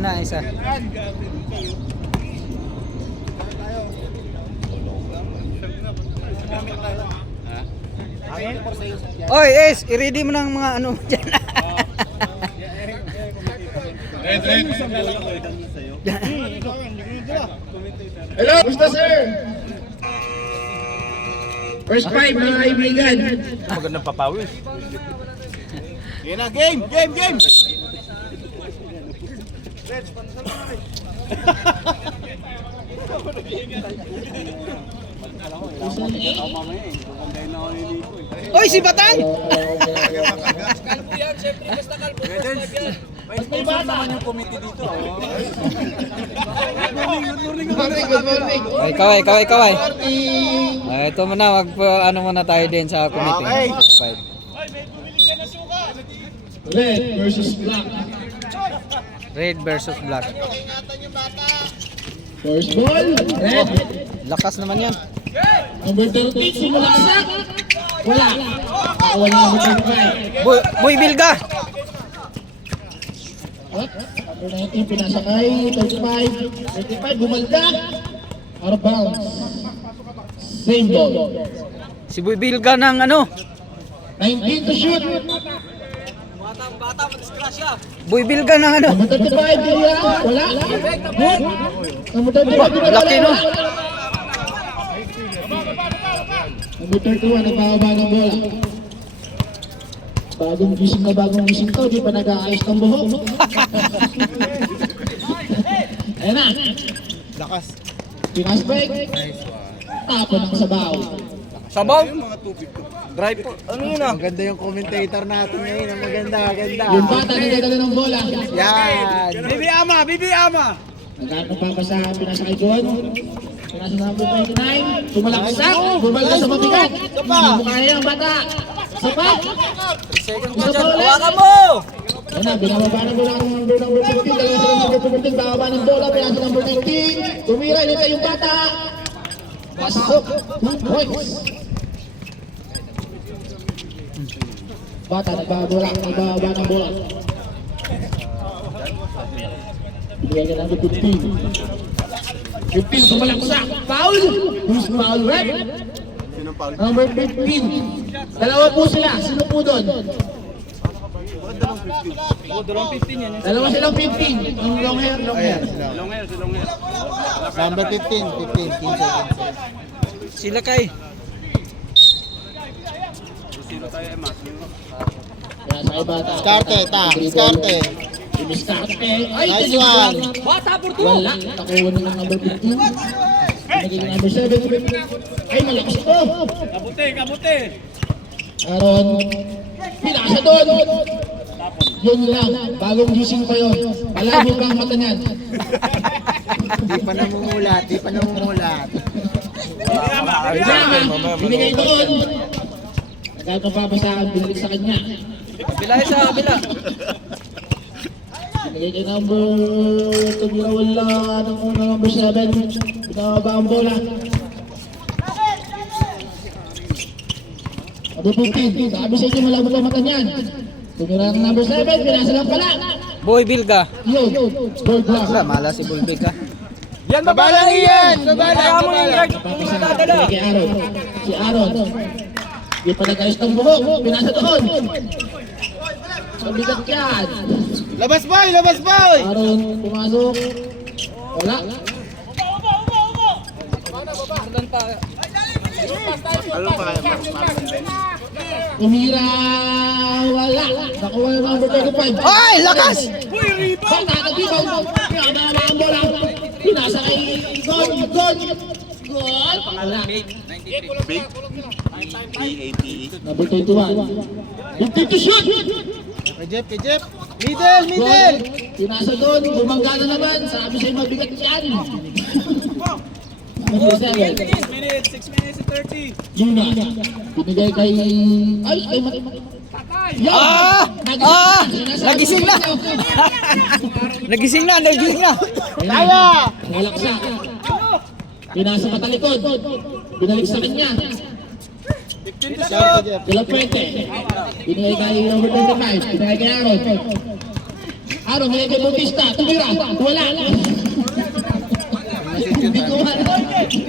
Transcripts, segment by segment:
na isa. Oy, Es, i-ready mo ng mga ano dyan. Hello, gusto sir? First five mga kaibigan. Magandang papawis. Yan na, game! Oy, si Batang! Kalbo yan, siyempre basta kalbo. Mas may bata naman yung committee dito. Good morning. Ay, kaway. Ay, ito muna, ano muna tayo din sa committee. Okay. Five. Red versus black. Red versus black. First ball, red. Lakas naman yan. Number 13, sumulaksak. Wala. Wala number 35. Boy Bilga! Number 19, pinasakay. 35, bumalda. Out of bounds. Same ball. Si Boy Bilga ng ano? 19 to shoot. Bata, madisgrasya. Boy Bilga ng ano? Number 35, Bilya. Wala. Good. Number 35, Laki no? Number 31, nagbababa ng bola. Bagong gising to, di pa nag-aayos ng buhok. Ayan na. Lakas. Pinas break. Tapo ng sabaw. Sabaw? Drive po. Ano yun ah? Maganda yung commentator natin ngayon. Ang maganda. Yung bata nagdadala ng bola. Yan. Bibi Ama. Nagkakapapa sa pinasakay doon. Pinasa number 29. Sumalaksak. Bumalda sa mabigat. Hindi mo kaya ang bata. Sapat. Isa pa ulit. Hawakan mo! Yan na, binababa ng bola ng number 15. Dalawa sila number 15. Bababa ng bola. Pinasa number 19. Tumira. Ilita yung bata. Pasok. 2 points. Bata, nagbababa ng bola. Bigay ka number 15. 15, sumalaksak. Foul! Who's foul, rep? Number 15. Dalawa po sila. Sino po doon? Dalawang 15 yan. Dalawa silang 15. Yung long hair. Long hair. Number 15. Sila kay. Sino tayo, Emma? Kaya sa bata. Diskarte. Diskarte. Ay, Nice one. Bata por wala. Nakuha na ng number 15. Naging number 7. Ay, malakas ito. Kabuti. Aaron. Pinasa doon. Yun lang. Bagong gising pa yun. Palabo kang mata niyan. Di pa namumulat. Binigay doon. Nagkakapapasahan, binalik sa kanya. Kabila sa kabila. Binigay kay number, tumira wala ng number 7. Pinababa ang bola. Number 15, sabi sa inyo malabot ang mata niyan. Tumira ng number 7, pinasa lang pala. Boy Bilga. Yun, gold Wala, block. mala si Boy Bilga. Yan, babalang iyan. Kaya mo yung guard. Pinasa kay Aaron. Si Aaron. Di pa nag-ayos ng buhok, pinasa doon. Mabigat yan. Labas boy! Aaron, pumasok. Wala. Tumira, wala. Nakuha yung number 35. Ay, lakas! Bata, nag-ibang. Pinababa ang bola. Pinasa kay Gol. Wala. Number 21. 50 to shoot. Kay Jeff. Middle! Pinasa doon, bumangga na naman. Sabi sa'yo mabigat yan. Number 7. 6 minutes and 30. Juna. Binigay kay... Ay, Ah! Nagising na! Nagising na! Kaya! Nalaksa. Pinasa patalikod. Binalik sa kanya. 15 to shoot. Sila Puente. Binigay kay number 25. Binigay kay Aaron. Aaron, may kay Bautista. Tumira. Wala. Hindi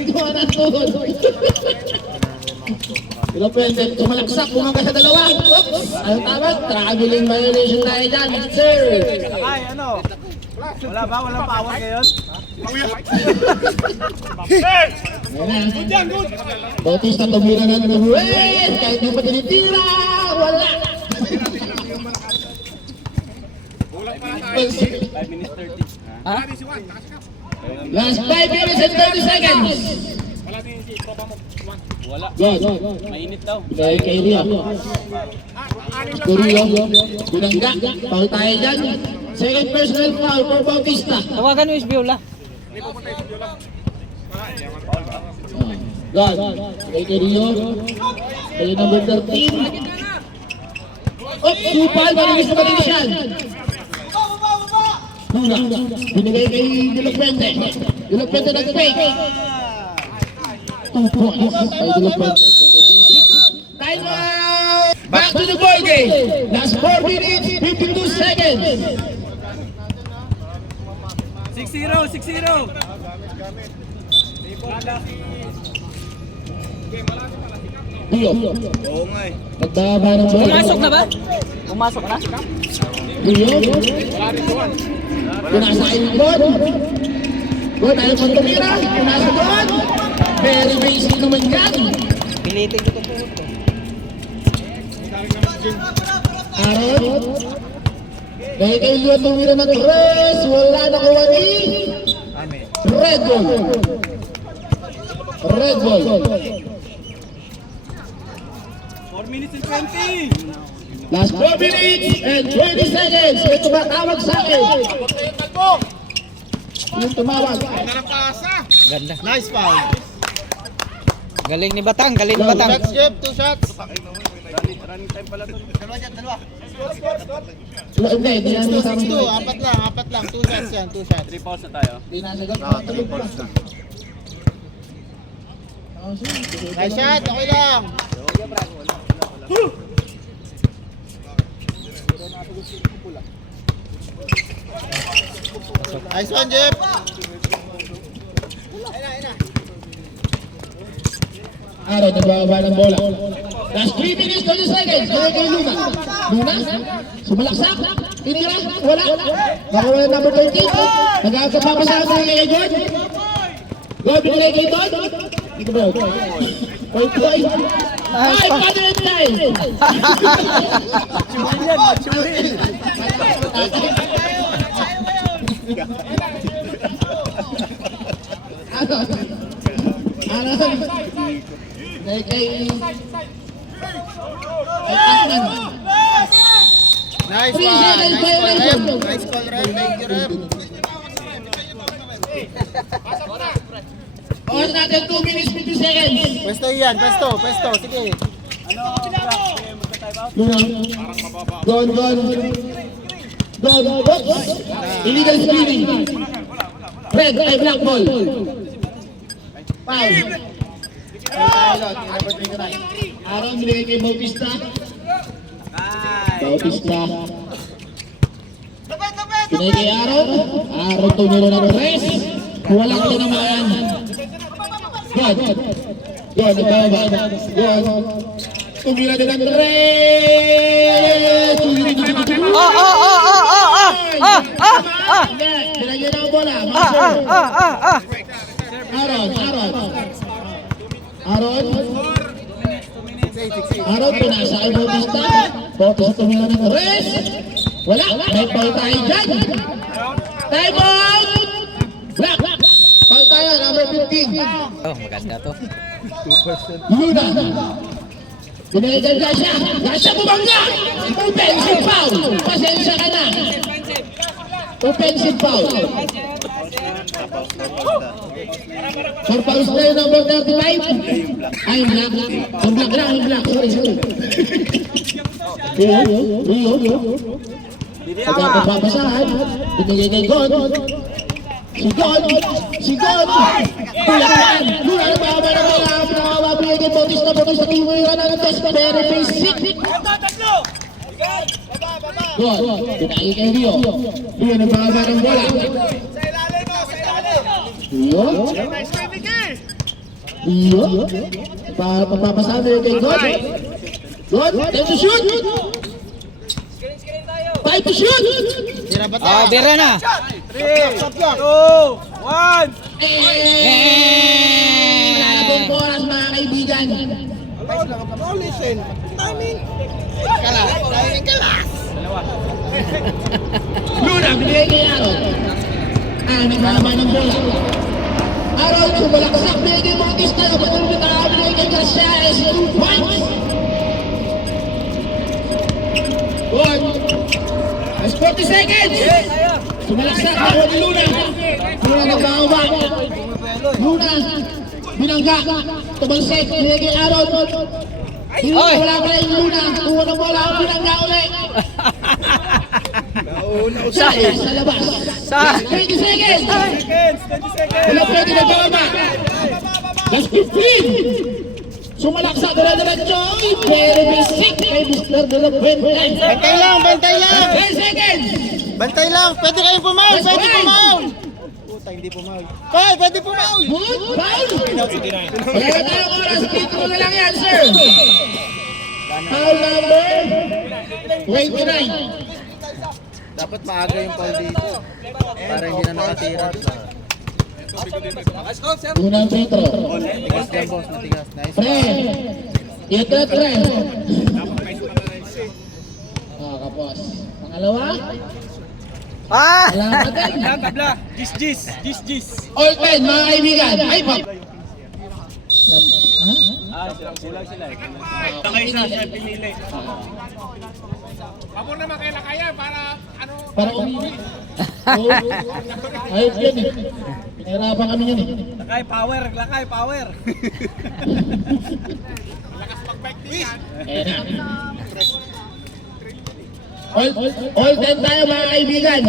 ko na tuhod. Ilo pwede, tumalaksak, bumangga sa dalawa. Oops! Ano tama? Traveling violation tayo dyan, sir. Ay, ano? Wala ba? Walang power ngayon? Bautista tumira na ng red. Kahit di pa tinitira, wala. Ha? Last 5 minutes and 30 seconds. Wala. Good. Mainit daw. Dahil kay Rio. Rio. Binangga. Foul tayo dyan. Second personal foul for Bautista. Tawagan mo is Viola. God. Kay Rio. Kay number 13. Oh, supal. Marilis na marilis yan. Luna. Binigay kay Dilopente. Dilopente nag-fake. 2 points. Kay Dilopente. Time out! Back to the ball game. Last 4 minutes, 52 seconds. 6-0, 6-0. Rio. Oo nga eh. Nagbaba ng ball. Pumasok na ba? Pumasok na? Rio. Pinasa kay God. God, ayaw pang tumira. Pinasa God. Very basic naman yan. Pilitin ko ito po. Aaron. Dahil kay Lua tumira ng tres. Wala na kuha ni Red Ball. Red Ball. 4 minutes and 20. Last 4 minutes and 20 seconds. May tumatawag sa akin. Yung tumawag. Ganda. Nice foul. Galing ni Batang, galing ni 2 Batang. shots, Jeff. 2 shots. Running time pala to. Hindi, hindi na sa 6-2. Apat lang. 2 shots yan. 2 shots. 3 balls na tayo. Hindi na sagot. Nice shot. Okay lang. Nice one, Jeff. Aaron, nagbababa ng bola. Last 3 minutes, 20 seconds. Kaya kay Luna. Luna, sumalaksak. Tinira, wala. Nakuha na number 13. Nagkakapapasahan na kay God. God, binigay kay God. Ito ba? Point. Ay, father and time. Aaron. Kay Pacman. Nice 3 one. seconds Nice call, violation. Rep. Nice call, Rep. Thank you, Rep. Oras natin 2 minutes 50 seconds. Pwesto yan. Pwesto. Sige. Gone. Oops. Illegal screening. Red, ay black ball. Foul. Aaron, binigay kay Bautista. Bautista. Binigay kay Aaron. Aaron tumiro ng tres. Walang tinamaan. God. Nagbaba. God. Tumira din ng tres. Binigay ng bola. Aaron, pinasa kay Bautista. Bautista tumira ng tres. Wala. May foul tayo dyan. Time out! Black. Foul tayo, number 15. Oh, maganda to. Luna. Binigay Gasha. Gasha bumangga. Offensive foul. Pasensya ka na. Offensive foul. For fouls tayo number 35. Ay, black. Ang black lang, ang black. Sorry. Rio. Pagkakapapasahan. Binigay kay God. Si God. Kulaan. Luna na baba na wala. Pinakawabigay kay Bautista. Bautista tumira na ng test. Very basic. Tatlo! Baba! Good. Pinakita kay Rio. Rio nagbaba ng bola. Rio. Rio. Papapasabi kay God. God. Time to shoot. Time to shoot. Tira ba Ah, bira na. 3, 2, 1. Wala na pong oras mga kaibigan. Listen. Timing. Luna, binigay kay Aaron. Nagbaba ng bola. Aaron, sumalaksak. Binigay kay Bautista. Patuloy na binigay kay Garcias. 2 points. Good. Last 40 seconds. Sumalaksak. Nakuha ni Luna. Luna nagbawa. Luna. Binangga. Tumalsik. Binigay kay Aaron. Oy! Wala pa rin Luna. Kuha ng bola. Binangga ulit. Sa labas. Sa- 20 seconds. 20 seconds. Wala pwede na baba. Last 15. Sumalaksak na diretso. Pero basic kay Mr. De La Fuente. Bantay lang, bantay lang. 10 seconds. Bantay lang. Pwede kayong pumaul, That's pwede right. pumaul. Puta, hindi pumaul. Hoy, pwede pumaul. Good foul. Wala na tayong oras. Dito na lang yan, sir. Foul number 29. Dapat maaga yung foul dito. Para hindi na nakatira. Unang free throw. Matigas yan, boss. Matigas. Nice. Pre. Ito, pre. Kapos. Pangalawa. Ah! Wala pa din. Tabla. Gis. All 10, mga kaibigan. Ay, pa. Pinili. Pabor naman kay Lakaya para ano. Para umili. Oo. Ayos yan eh. Pinahirapan kami yan eh. Lakay power. Lakas mag-bike din yan. All 10 tayo mga kaibigan.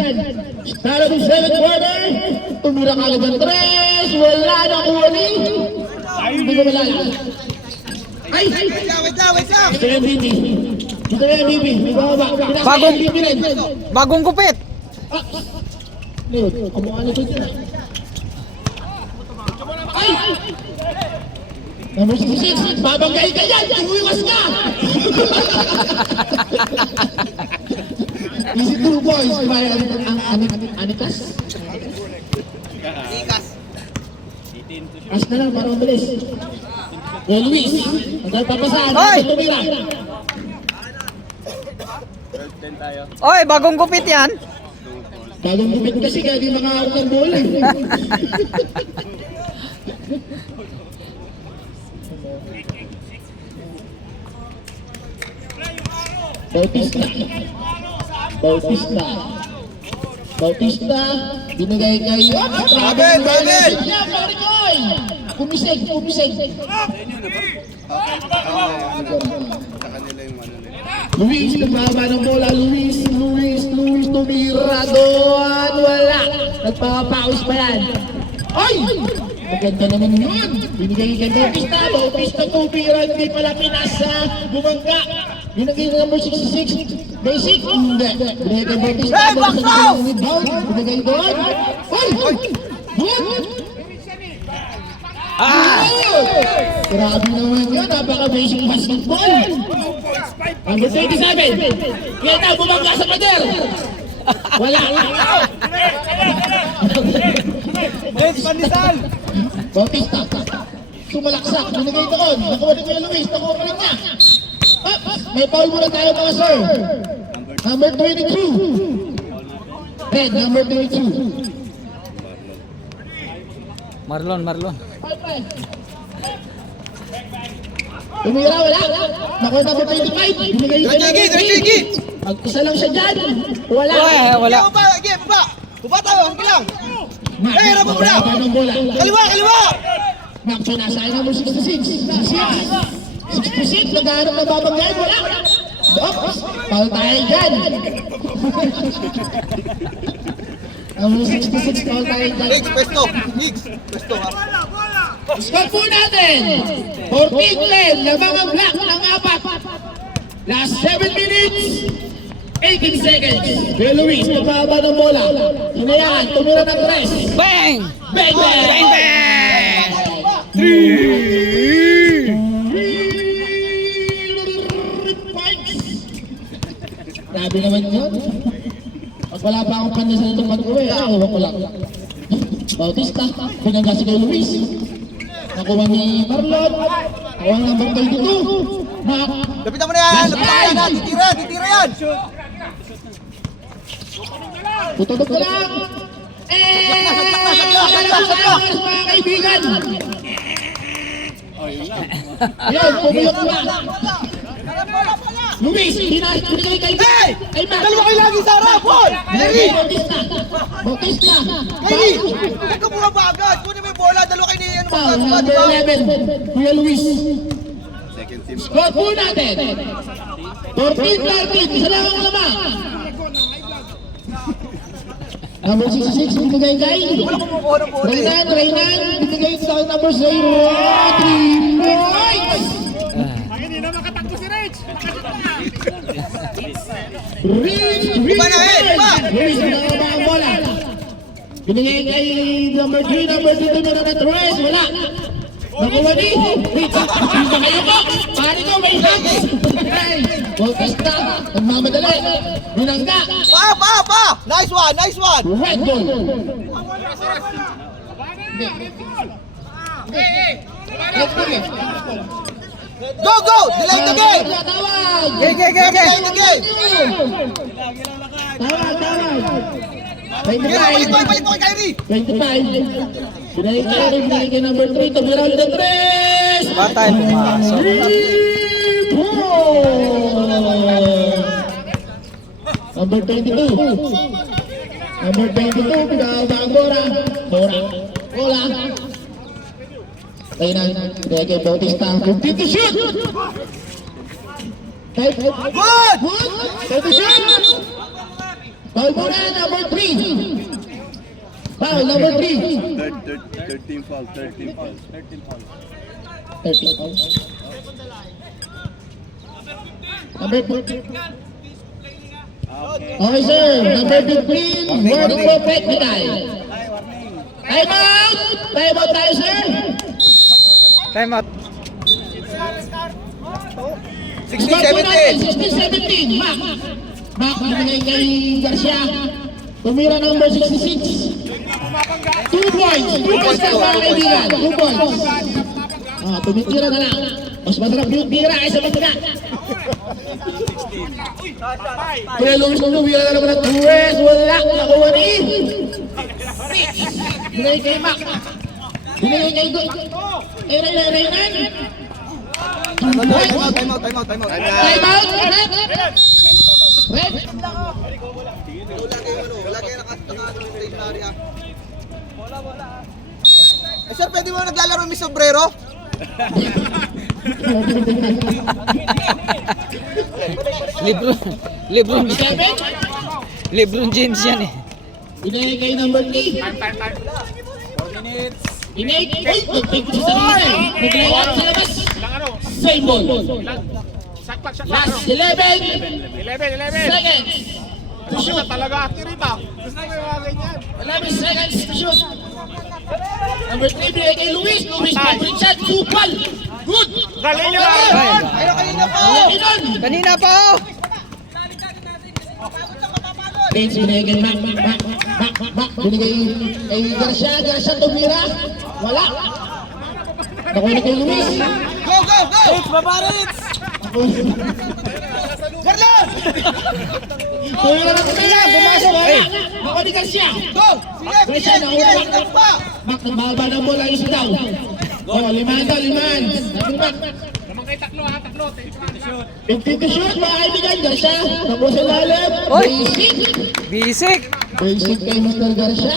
Start of the 7th quarter. Tumira ka agad ng 3. Wala na kuwali. Hindi ko malala. Ay! Wait lang. Ito yung MVP. Ito yung MVP. May bababa. Pinasa Bagong- MVP rin. Bagong gupit. Leo, kumukha na ito dyan. Ay! Number 66, babanggay ka yan! Iwiwas ka! Easy 2 boys. Kumaya ang Anikas? As na lang, para mabilis. Luis, magpapasahan. Hoy! Tumira. Oy, bagong gupit yan. Bagong gupit kasi kaya di makahawak ng bola. Bautista, binigay kay Babel! Kumisig. Luis, nagbaba ng bola. Luis, tumira doon. Wala. Nagpapawis pa yan. Ay! Maganda naman yun. Binigay kay Bautista tumira. Hindi pala pinasa. Bumangga. Binigay ng number 66. Basic. Hindi. Binigay kay Bautista. Hey, back out! Binigay doon. Ay! Good! Grabe naman yun. Napaka-basic basketball. Number 27. Kaya na, bumangga sa pader. Wala. Let's Panisal. Bautista. Sumalaksak. Binigay doon. Nakuha ni Kuya Luis. Nakuha pa rin niya. May foul muna tayo mga sir. Number 22. Red, number 22. Marlon. Tumira, wala. Nakuha number 25. Binigay kay number 3. Mag-isa lang siya dyan. Wala. Oy, wala. Baba tayo, hanggang lang. Eh, raba mo na. Kaliwa! Maxo nasa ay number 66. 66, naghahanap na babanggay. Wala. Oops, foul tayo dyan. Number 66, foul tayo dyan. Pwesto ha. Score po natin. 14 len, lamang ang black ng apat. Last 7 minutes. 18 seconds. Kuya Luis, pababa ng bola. Sino yan? Tumira ng tres. Bang! Bang, bang! Bang, bang! 3 points. Grabe naman yun. Pag wala pa akong panya sa itong pag-uwi, ewan ko lang. Bautista, pinangga si Kuya Luis. Nakuha ni Marlon. Nakuha ng number 22. Mac. Lapitan mo na yan! Lapitan mo na! Titira! Titira yan! Tutulog ko lang. Mga kaibigan. Ayun, pumulot na. Luis, binigay kay Mac. Dalawa kayo lagi sa harap! Paul! Binigay Bautista. Bautista. Hey! Huwag ka bumaba agad! Kunin mo yung bola! Dalawa kayo ni ano Foul, mga number 11. Kuya Luis. Score po natin. 14-13. Isa lang ang lamang. Number 66, binigay kay Reynan, binigay sa number 0. 3 points. Rich, Iba na eh, iba. Luis, binababa ang bola. Binigay kay number 3, number 2, tumira na tres. Wala. Nakuha ni Rich. Iba kayo po. Pari ko, may hands. Bautista, nagmamadali. Binangga. Pa! Nice one! Nice one! Red ball. Go! Go! Delay the game! Tawag. Delay the game! Tawag. Balik mo kay Kyrie! 25. Binay Kyrie, binay kay number 3. Tumira ulit ang tres. Batay, pumasok. 3 points. Number 22. Number 22, pinahaba ang bola. Bola. Reynan, binay kay Bautista. 50 to shoot. Good! Good! 30 shoot. Foul muna, number 3. Foul, number 3. 13 foul. 13 foul. Number 14. Okay, sir. Number 15. Word for technical. Time out! Time out tayo, sir. Time out. 16-17! 16-17. Mac, binigay kay Garcia. Tumira number 66. 2 points. 2 points na mga kaibigan. 2 points. Tumitira na lang. Mas masarap yung tira kaysa magtira. Kuya Luis, tumira na naman ng 2S. Wala. Nakuha ni binigay kay Mac. Binigay kay Reynan. Time out! Time out. Red. Wala kayo naka-stationary ah. Eh sir, pwede mo naglalaro may sombrero? Lebron James yan eh. Binigay kay number 3. 4 minutes. Binigay. Uy! Nagpig sa sarili. Naglawan sa labas. Same ball. Last 11 seconds. To shoot. Talaga accurate ah. Gusto mo yung mga ganyan. 11 seconds to shoot. Number 3, binigay kay Luis. Luis, favorite shot. Kupal. Good. Galing nyo Ayun kayo na po! Inon. Kanina pa oh! Prince, binigay kay Mac. Binigay kay Garcia. Garcia tumira. Wala. Nakuha na kay Luis. Go! Rich! Baba Rich! Carlos! Tumira na tumira. Pumasok. Wala. Nakuha ni Garcia. Go! Sige! Sige pa! Mac, nababa ng bola yung daw. Oh, limahan daw, limahan. Natin Mac. Naman kayo taklo. 50 to shoot, mga kaibigan. Garcia. Nakuha sa lalim. Oy! Basic. Basic! Basic kay Mr. Garcia.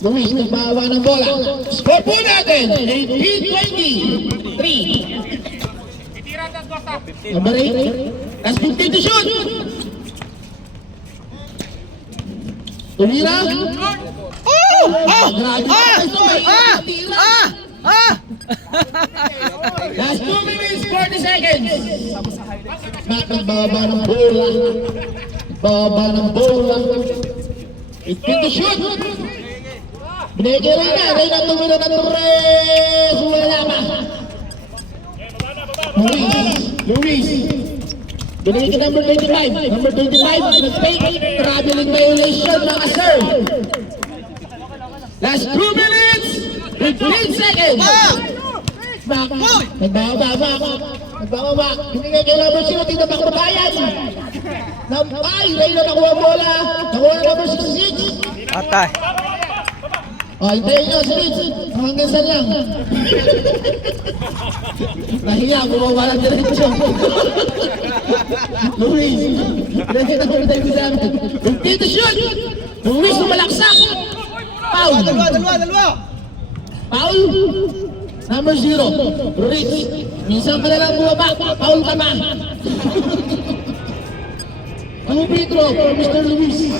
Luis, nagbawa ng bola. Score po natin. 18-20. 3. Number 8. Last 15 to shoot. Tumira. Oh! Last 2 minutes, 40 seconds. Mac, nagbaba ng bola. Baba ng bola. 18 to shoot. Binigay Reyna tumira na 3. Wala pa. Luis. Binigay ka number 25. Number 25, nag-fake. Traveling violation, mga sir. Last 2 minutes, 15 seconds. Back. Nagbababa. Binigay kay number 0, dito pa kabayan. Ay, Reyna nakuha bola. Nakuha number 66. Atay. Hintayin nyo, Smith. Hanggang saan lang. Nahiya, bumaba lang diretso. Luis. Lagi na kung tayo sa amin. Dito shoot. Luis, sumalaksak. Foul. Dalawa. Foul. Number 0. Luis. Minsan ka na lang bumaba. Foul ka ba? Two free throw for Mr. Luis.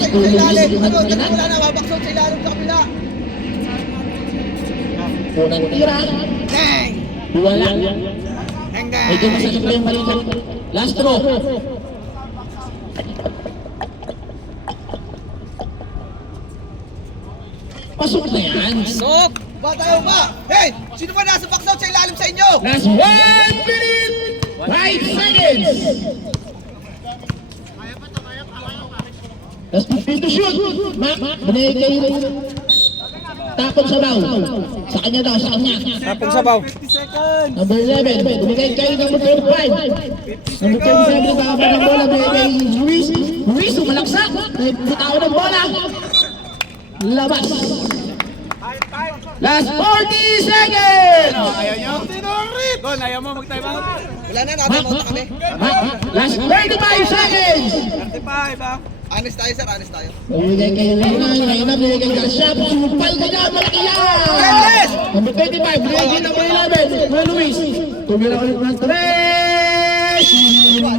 Sa ilalim. Wala na, mabaksot sa ilalim sa kabila. Unang tira. Dang! Wala. Dang, dang! Medyo masakit pa yung balikan. Last throw. Pasok na yan. Sok! Ba tayo ba? Hey! Sino ba nasa backsout sa ilalim sa inyo? Last 1 minute. 5 seconds. Last 15 to shoot. Mac, binigay kay tapon sa baw. Sa kanya daw, sa kanya. Tapong sabaw. Number 11, binigay kay number 25. Number 27, nakaba ng bola, binigay kay Luis. Luis, umalaksak. Bitaw ng bola. Labas. Last 40 seconds. Ayaw nyo? Don, ayaw mo mag-time out? Wala na, natin mo kami. Last 35 seconds. 35 ha? Honest tayo sir, honest tayo. Binigay kay Reyna, binigay kay Garcia. Supal ka dyan, malaki yan. Yes! Number 25, binigay kay number 11, Juan Luis. Tumira ulit ng 3.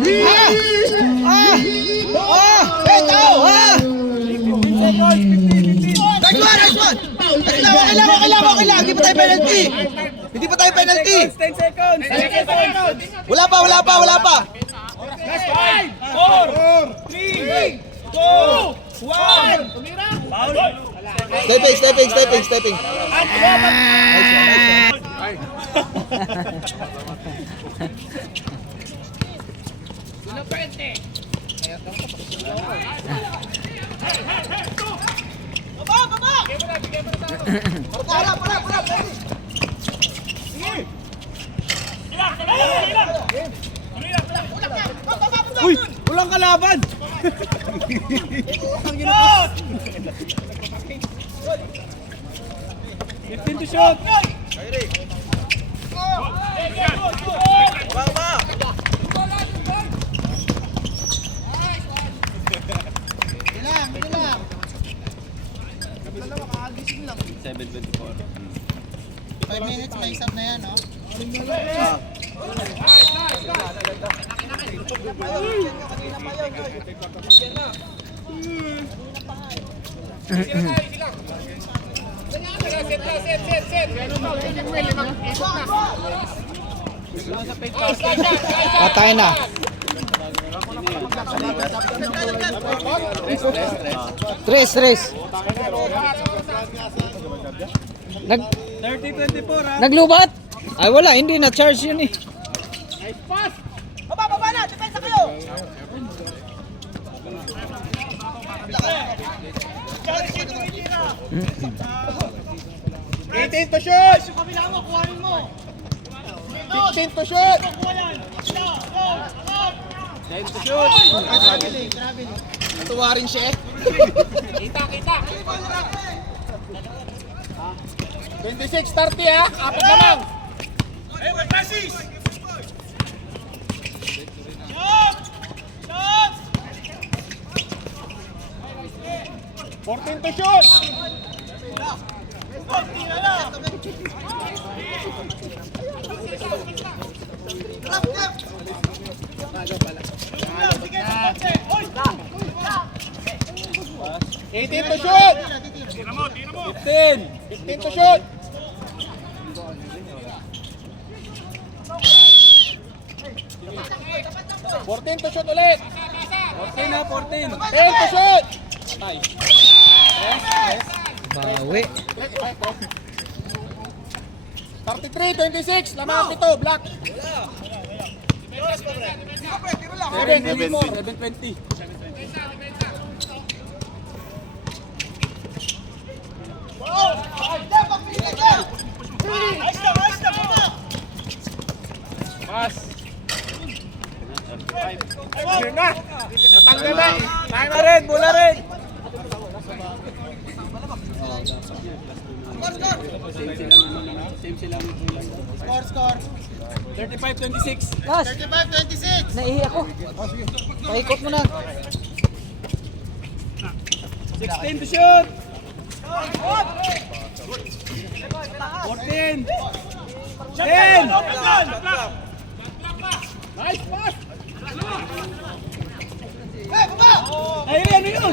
Luis! Hey, tao! Nice one! Kailangan! Hindi pa tayo penalty! Hindi pa tayo penalty! 10 seconds! Wala pa! Last 5, 4, 3, 2, 1! Stepping! Nice one. Uy! Walang kalaban! Ang ginagawa! 15 to shoot! Ilang! 5 minutes, may isang na yan, no? Patay na. Tres. Naglubat? Ay wala, hindi na charge yun eh. Baba na! Depensa kayo! Eighteen to shoot! Yung kabila mo, kuhanin mo! 15 to shoot! 10 to shoot! Natuwa rin siya eh. Kita! 26-30 ha! Apat lamang! Hey, wait, passes! Shot! 14 to shoot! Eighteen to shoot! 15 to shoot! 14 to shoot ulit. 14 na, 14. 10 to shoot. Bawi. 33-26. Lamang pito. Black. 7-20. Pass. Ayun na. Natanggal na. Bola red, bola red. Score. 35-26. Kas, 35-26. naihi ako. Paikot mo na. 16 to shoot. 14. 10. Nice pass. Ay, ano yun?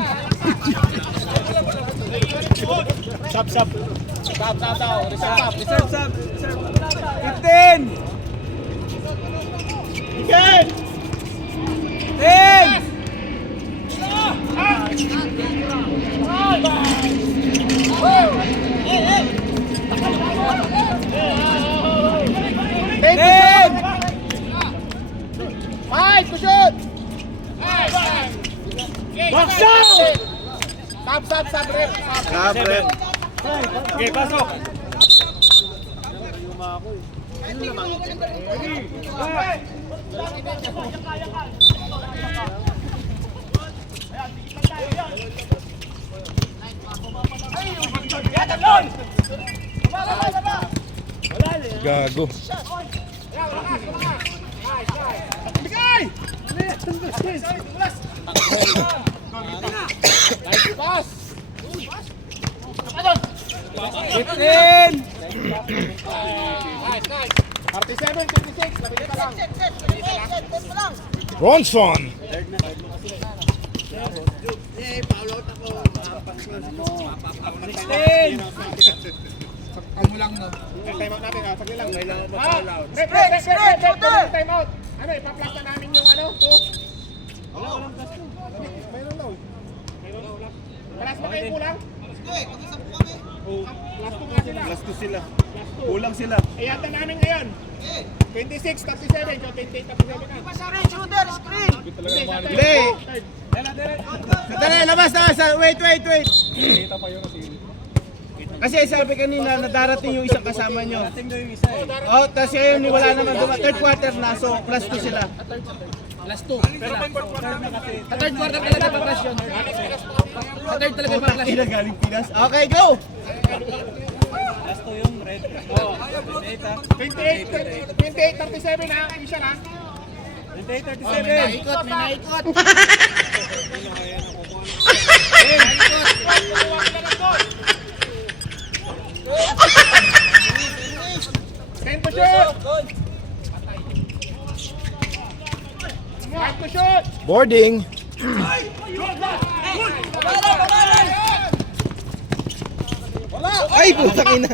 Sub daw. Reserve. Reserve, sub. 15. Again. 10. Ten. Five to shoot. Box down. Sub, rep. Kabre. Okay, pasok. Gago. Bigay! Nice pass. 15. Nice. 37-26. Labigay pa lang. Ronson. 16. Time out natin. Sagli lang. Rep. Time out. Ano, ipa-plus na namin yung ano? 2. Mayroon daw. Plus ba kayo kulang? Plus 2 sila. Kulang sila. Iyata namin ngayon. 26, 37, 28, 37 na. Delay. Dali, labas. Wait. Kasi sabi kanina na darating yung isang kasama nyo. Oh, tapos ngayon wala naman. Third quarter na, so plus 2 sila. Sa third quarter talaga pa-flash yun. Sa third talaga pa-flash. Galing Pinas. Okay, go! 28, 37 na. Isa na. 28-37. May naikot. 10 to shoot. 5 to shoot. Boarding. Ay, putang ina.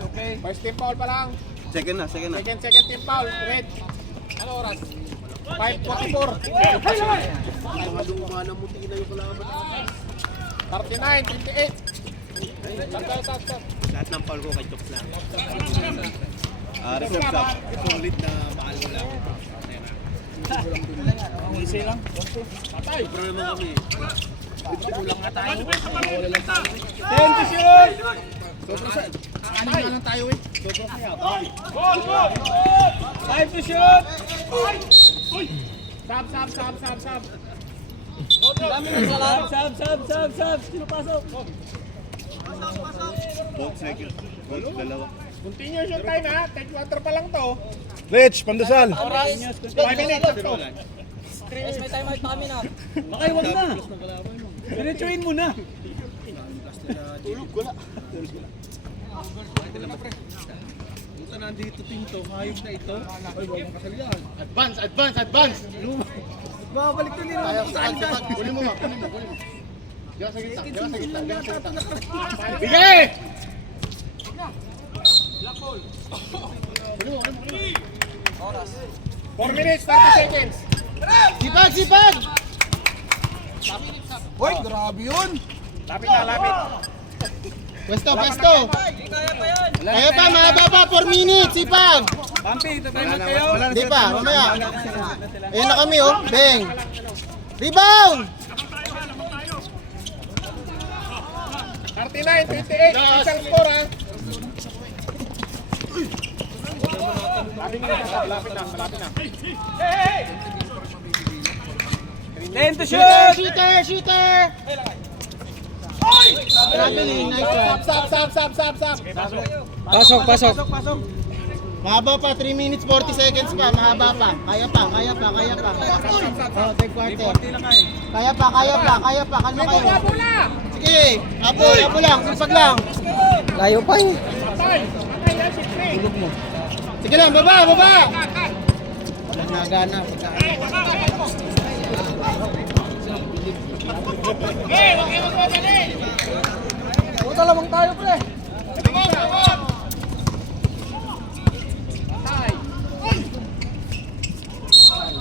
Okay. First team foul pa lang. Second na. Second team foul. Red. Ano oras? 5:44. 39-28. Stop. Lahat ng foul ko kay Chops lang. Reserve stop. Sulit na mahal mo lang. Easy lang. Patay. Pero naman kami. 10 to shoot. Patay. Lang tayo eh. 5 to shoot. Sub. Sub. Sino pasok? Both second. Dalawa. Continue shoot time ha. Take water pa lang to. Rich, pandasal. 5 minutes. May time out pa kami na. Bakay, wag na. Diretsuin mo na. Nandito pinto, hayop na ito. Advance. Babalik to nila. Kunin mo. Diyan sa gitna. Bigay! 4 minutes, 30 seconds. Sipag, sipag! Hoy, grabe yun! Lapit na, lapit. Pwesto, pwesto! Kaya pa, mahaba pa, 4 minutes, sipag! Pampi, tatay mo kayo. Hindi pa, mamaya. Ayun na kami, oh. Bang! Rebound! 39, 28, official score ha. Lapit na. 10 to shoot. Shooter! Grabe, nice one. Sab. Pasok, pasok. Mahaba pa, 3 minutes 40 seconds pa, mahaba pa. Kaya pa. Oh, third quarter. Kaya pa. Kalma kayo. Sige, apo lang, sipag lang. Layo pa eh. Patay yan, si Trey. Sige lang, baba! Nagana. Puta lamang tayo, pre.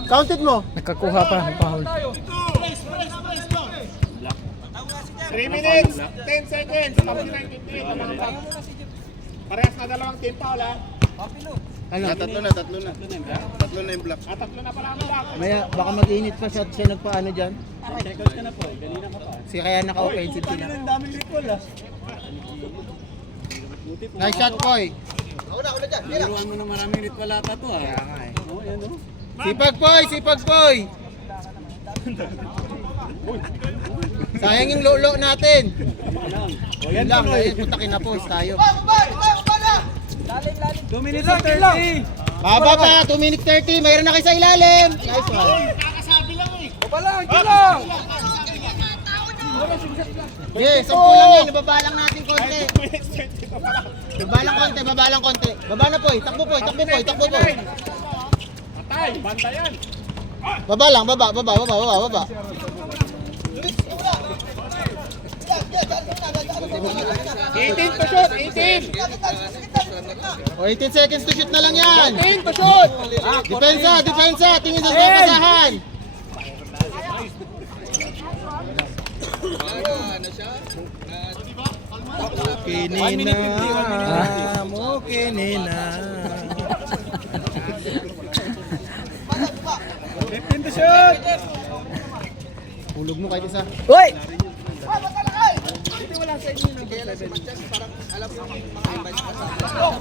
Counted mo. Nakakuha pa ng foul. 3 minutes, 10 seconds. 29, 28. Parehas na dalawang team foul ha. Ano? Tatlo na yung block. Tatlo na pala ang block. Maya, baka mag-init pa siya nagpaano dyan. Check-out ka na po. Kanina ka pa. Kaya naka-offensive sila. Ang daming recall ah. Nice shot, Koy. Biruan mo na maraming ritual ata to ah. Kaya nga eh. Oo, yan oh. Sipag, Koy! Sayang yung lolo natin. Yan lang, dahil punta kinapos tayo. 2 minutes and 30. Baba pa, 2 minutes 30. Mayroon na kayo sa ilalim. Nice one. Balang, kilang. Yes, 10 lang yan. Nababalang natin konti. Babalang konti. Baba na, Poy. Takbo, Poy. Patay, banda yan. Baba lang, baba. 18 to shoot, 18. O, 18 seconds to shoot na lang yan. 18 to shoot. Depensa. Tingin sa basahan. Kinina. 15 to shoot. Hulog mo kahit isa. Uy!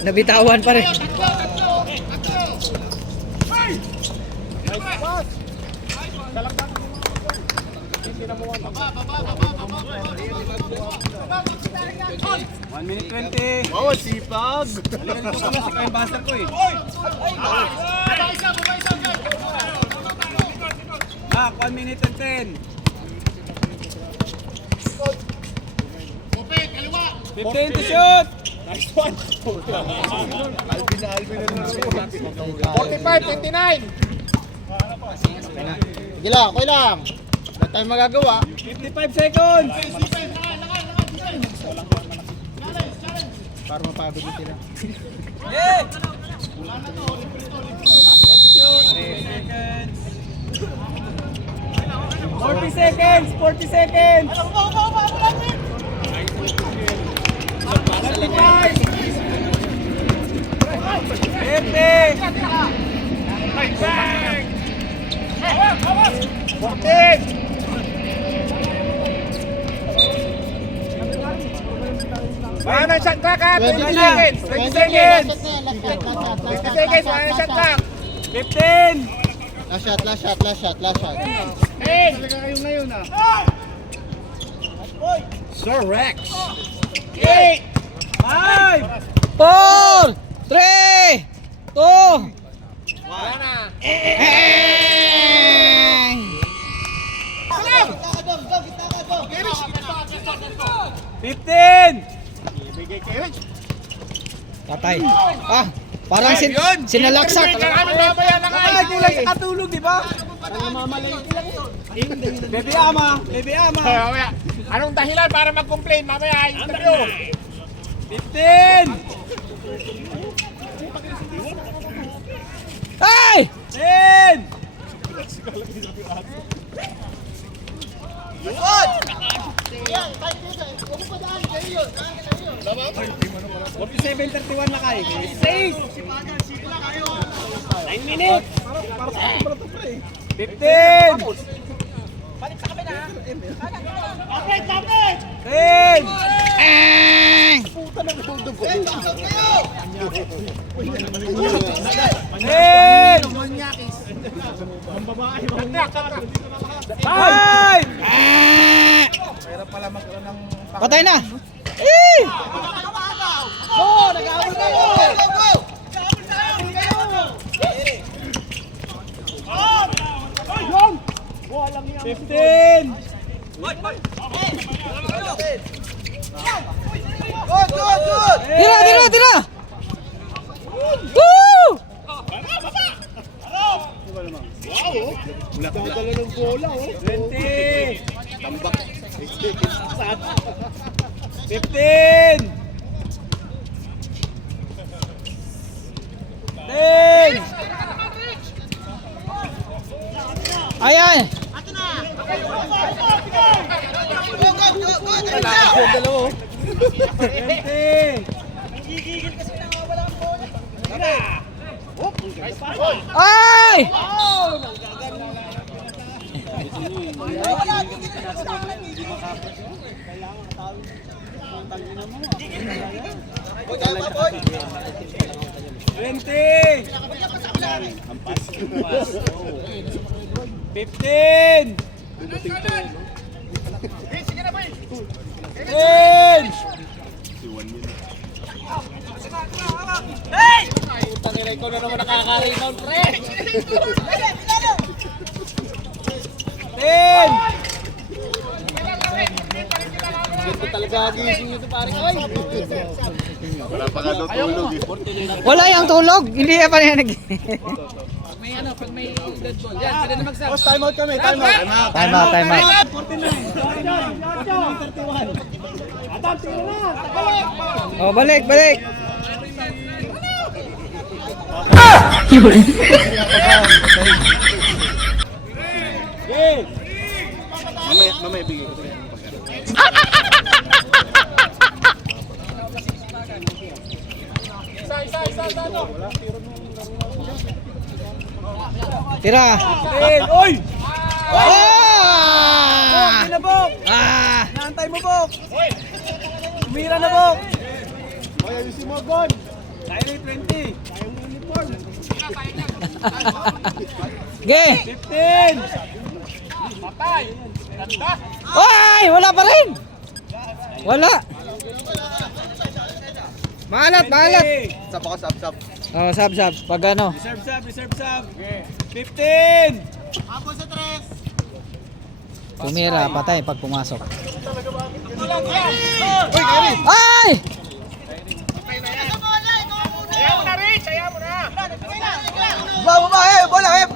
Nabitawan pa rin. One minute 20. Oh, sipag. Halika dito pala si Kyle Buster ko eh. Back, 1 minute and 10. 15 to shoot. Nice one. 45, 29. Sige lang, okay lang. Wala tayong magagawa. 55 seconds. Para mapagod din sila. Yeah. 40 seconds. 40 seconds. 35. 50. 14. Wala na shot clock ha, 20 seconds. 20 seconds. 20 seconds, wala na shot clock. 15. Last shot. 10. Talaga kayo ngayon ah. Sir Rex. 8. 5. 4, 3, 2, Wala na. 15. patay. Parang sinalaksak. Mamaya na nga. Ay, kulang sa katulog, di ba? Baby ama. Mamaya. Anong dahilan para mag-complain? Mamaya, interview. 15. Ay! 10! Yan, kahit dito. Huwag mo pa daan. Kayo yun. Kayo yun. 47-31 na kayo. 6! 9 minutes! 15! Kapit, kapit! 10! Ten! Five! Patay na! Eh! Go! Nag-aabot kayo! Go, go! Walang yan. 15! Good, good, good! Tira, tira, tira! Woo! Nagdadala ng bola, oh. 20! Tambak. 15! 10! Ayan! Go, go, go, go! Dalawa, oh. 20! Ay! Boy, tama, boy! 20! 15! 10! Tangina, ikaw na naman nakaka-rebound, pre! 10! Ito talaga gising nyo ito, pare. Ay! Wala yung tulog! Hindi pa rin nag... Boss, time out kami, time out. Time out, time out. Oh, balik, balik! Mamaya bigay ko. Tira! 10! Oy! Ah! Hindi na, Bok! Ah! Naantay mo, Bok! Tumira na, Bok! Ay, ayusin mo, Gon. Tayo na yung 20! Tayong uniform! Ge! 15! Patay! Tanda! Ay! Wala pa rin! Wala! Maalat, maalat! Sap ako, sap, sap. Oh, sab, sab. Pag ano? Reserve sub, reserve sub! 15! Apo sa tres. Tumira, patay pag pumasok. Uy, Gary! Ay! Ayaw mo na, Rich! Ayaw mo na! Baba, eh! Bola, eh!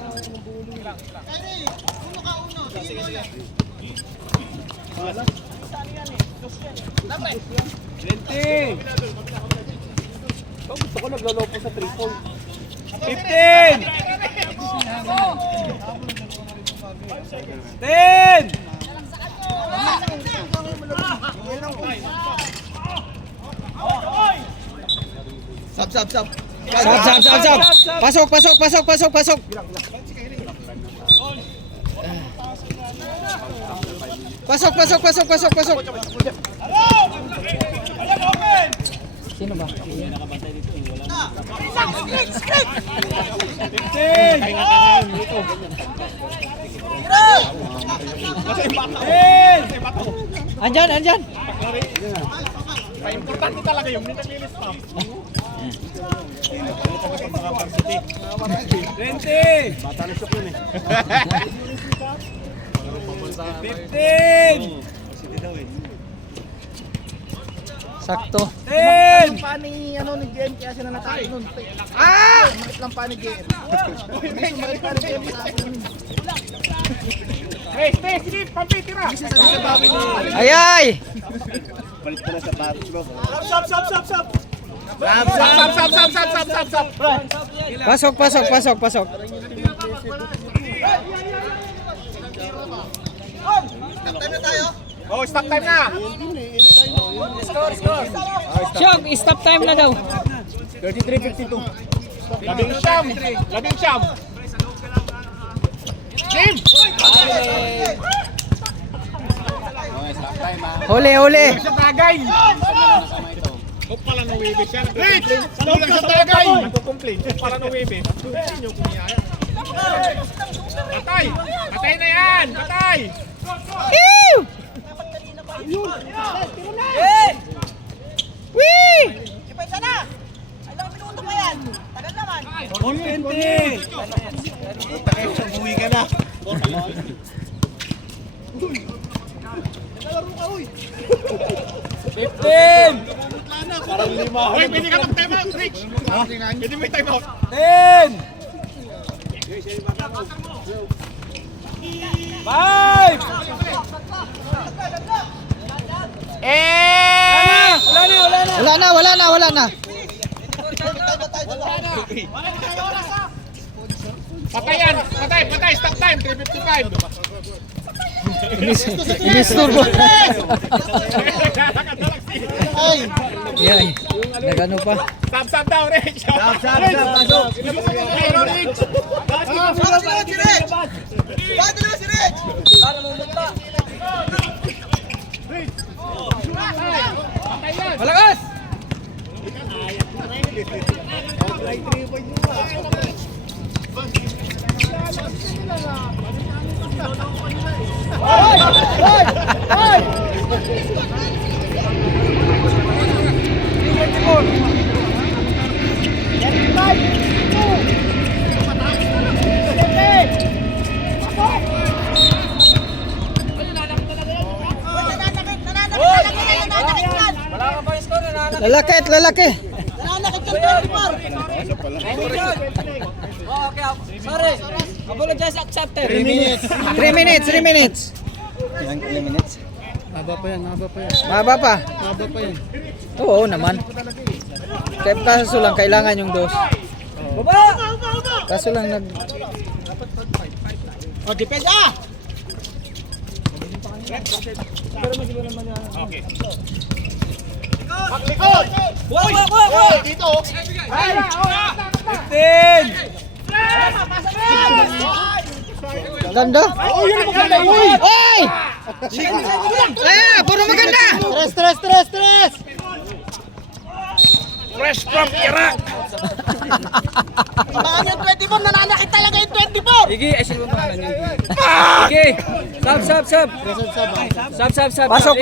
20! Gusto ko naglolopo sa 3 point. 15! 10! Sap, sap, sap. Sab, sab, sab, sab! Pasok, pasok, pasok, pasok, pasok! Pasok, pasok, pasok, pasok, pasok! Sino ba? 10! Andyan, andyan! Importante talaga yung nilinis pa. 20! Bata na shock yun eh. 15! Sakto. 10! Pa ni, ano, ni JM, kaya sila natalo nun. Ah! Sumakit lang pa ni JM. Hindi sumakit pa ni JM. Hey, stay! Sige, pampitira! Ayay! Balik ka na sa batis mo. Stop, stop, stop, stop! Sap, sap, sap, sap, sap, sap, sap, sap. Pasok, pasok, pasok, pasok. Oh, stop time na. Siyam, stop time na daw. 33-52. Labing siyam. Labing siyam. Jim! Huli, huli. Sa tagay! O pala ng webe siya. Wait! Kulang sa tagay! Nagko-complain. Pala ng webe. Patay! Patay na yan! Patay! Ew! Wee! Ipay sana! Ilang minuto pa yan? Tagal naman. Uwi ka na. Hoy, pwede ka mag-time out, Rich! Pwede mo i-time out. Wala na. Patay yan! Patay! Stop time! 3:55! Inisturbo. Ay! Yan. Nagano pa. Stop daw, Rich! Pasok! Pasok! Rich! Si Rich! Bakit na si Rich? Malakas! Lalakit, lalaki. Nananakit yung 24. 3 minutes. 3 minutes. Ilang minutes? Haba pa yan. Maba pa. Haba pa yan. Oo naman. Kaya kaso lang kailangan yung dos. Kaso lang nag... O, depende ah! Paglikod! Wag! Dito! Ay! 15! Ganda. Oh, yun ang maganda! Uy! Oy! Puro maganda. Stress! Fresh from Iraq! Baan yung 24? Nananakit talaga yung 24! Igi, ay sino ba pangalan niya? Igi! Sab! Pasok.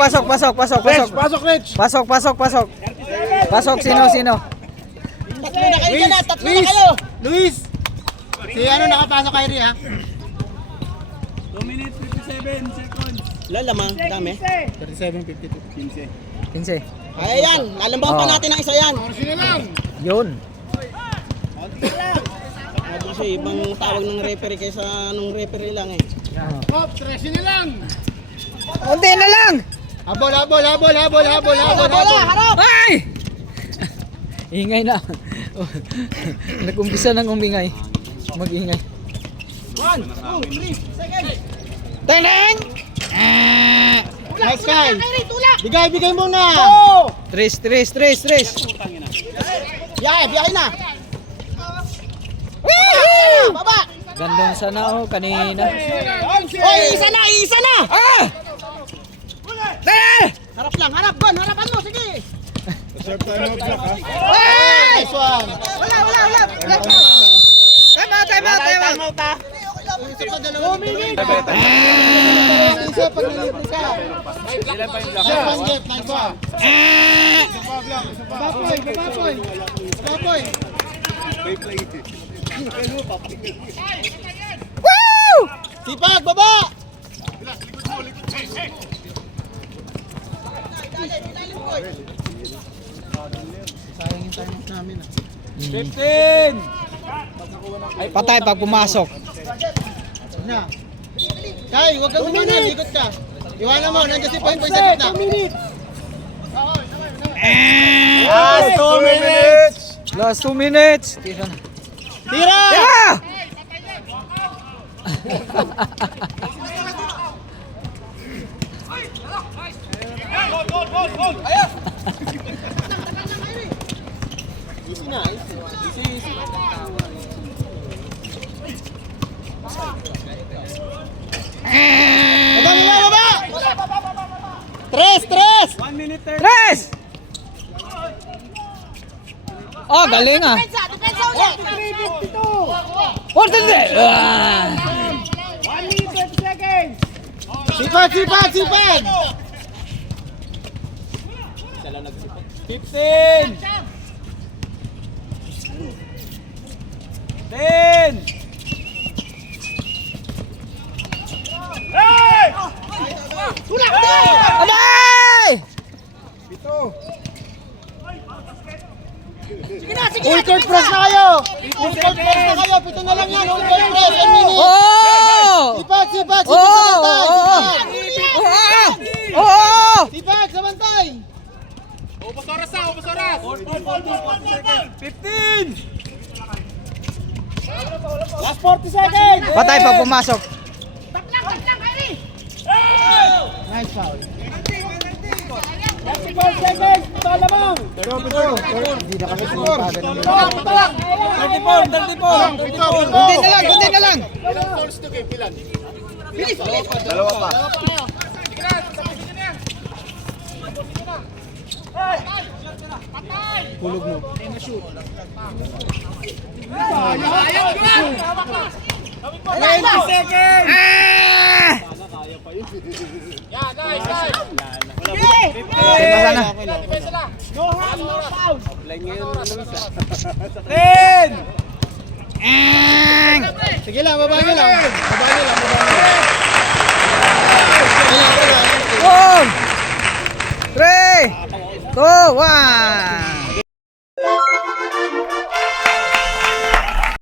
Pasok, Rich! Pasok, sino? Tatlo na kayo dyan, tatlo na kayo! Luis! Si ano nakapasok kay Ri ha? 2 minutes, 57 seconds. Lalamang, dami. 37, 52, 15. 15. Ay, yan. Alambaw pa natin ang isa yan. Sino lang? Yun. Kasi ibang tawag ng referee kaysa nung referee lang eh. Top, 13 na lang! Unti na lang. Habol! Harap! Ay! Ingay na. Nag-umpisa ng umingay. Mag-ingay. 1, 2, 3, seconds! Teneng! Nice guy! Bigay muna! Tres. Biyahe na! Woo! Baba! Gandong sana kanina. Oy, isa na! Ah! Harap lang, Gon! Harapan mo, sige! Ay! Nice one! Wala! Time out. 2 minutes! Isa pag nalipin ka! Second get, nice one! Baboy! Woo! Sipag, baba! Sayang yung time namin ah. 15! Patay pag pumasok. Na. Kay, huwag kang umanan, ikot ka. Iwanan mo, nandiyan si Poy sa gitna. 2 minutes! Last 2 minutes. Tira na. Tira! Tira! Easy na, easy. Baba! Tres! 1 minute 30. Tres! Oh, galing ah. Forte! Ah! 1 minute 20 seconds! Sipag! 15. 10. Abay! Full court press na kayo! Full court press na kayo! Pito na lang yan! Full court press! 1 minute! Oh! Sipag! Oh! Oh! Oh! Sipag! Sa bantay! Ubus oras na! Ubus oras! 15. Last 40 seconds! Patay pag pumasok. Nice foul. 34 seconds! Ito lamang! Hindi na kami sumipagod. 34. Kunti na lang. Ilang fouls to game? Ilan? Dalawa pa. Hulog mo. Ah! Yan, nice, nice! Pasa na. Defensa lang! 10. Ah! Sige lang, baba nyo lang. 4, 3, 2, 1.